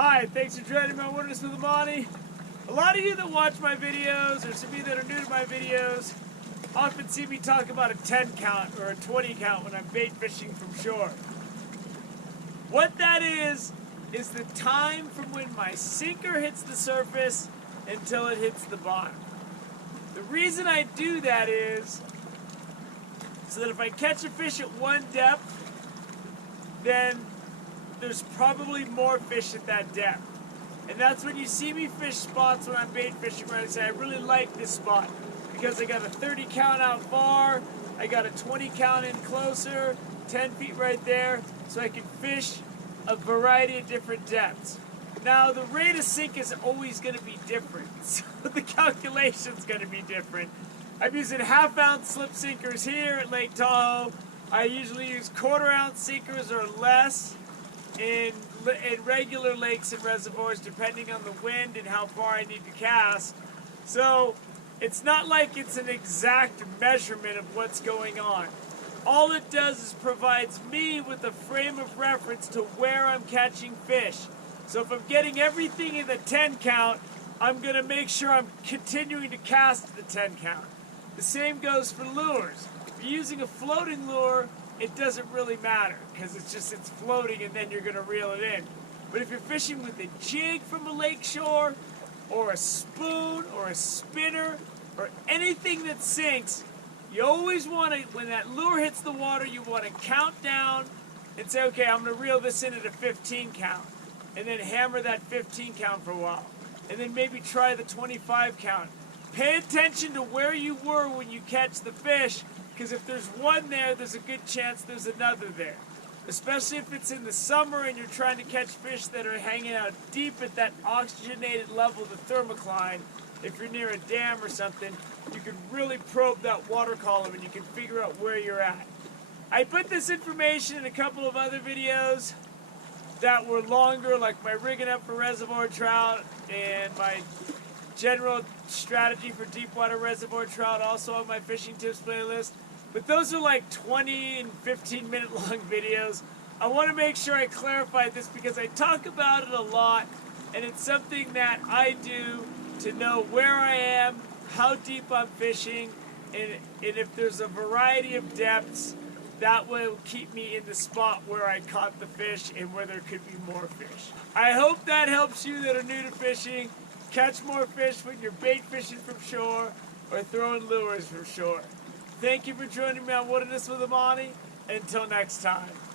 Hi, thanks for joining me on Wilderness with Amani. A lot of you that watch my videos, or some of you that are new to my videos, often see me talk about a 10 count or a 20 count when I'm bait fishing from shore. What that is the time from when my sinker hits the surface until it hits the bottom. The reason I do that is so that if I catch a fish at one depth, then there's probably more fish at that depth. And that's when you see me fish spots when I'm bait fishing, where I say I really like this spot because I got a 30 count out far, I got a 20 count in closer, 10 feet right there, so I can fish a variety of different depths. Now the rate of sink is always going to be different, so the calculation's going to be different. I'm using half-ounce slip sinkers here at Lake Tahoe. I usually use quarter-ounce sinkers or less in regular lakes and reservoirs, depending on the wind and how far I need to cast. So it's not like it's an exact measurement of what's going on. All it does is provides me with a frame of reference to where I'm catching fish. So if I'm getting everything in the 10 count, I'm going to make sure I'm continuing to cast the 10 count. The same goes for lures. If you're using a floating lure, it doesn't really matter because it's floating and then you're going to reel it in. But if you're fishing with a jig from a lake shore or a spoon or a spinner or anything that sinks, you always want to, when that lure hits the water, you want to count down and say, okay, I'm going to reel this in at a 15 count, and then hammer that 15 count for a while, and then maybe try the 25 count. Pay attention to where you were when you catch the fish, because if there's one there, there's a good chance there's another there. Especially if it's in the summer and you're trying to catch fish that are hanging out deep at that oxygenated level of the thermocline. If you're near a dam or something, you can really probe that water column and you can figure out where you're at. I put this information in a couple of other videos that were longer, like my rigging up for reservoir trout and my general strategy for deep water reservoir trout, also on my fishing tips playlist. But those are like 20 and 15 minute long videos. I want to make sure I clarify this because I talk about it a lot, and it's something that I do to know where I am, how deep I'm fishing, and if there's a variety of depths, that will keep me in the spot where I caught the fish and where there could be more fish. I hope that helps you that are new to fishing catch more fish when you're bait fishing from shore or throwing lures from shore. Thank you for joining me on Wilderness with Amani. Until next time.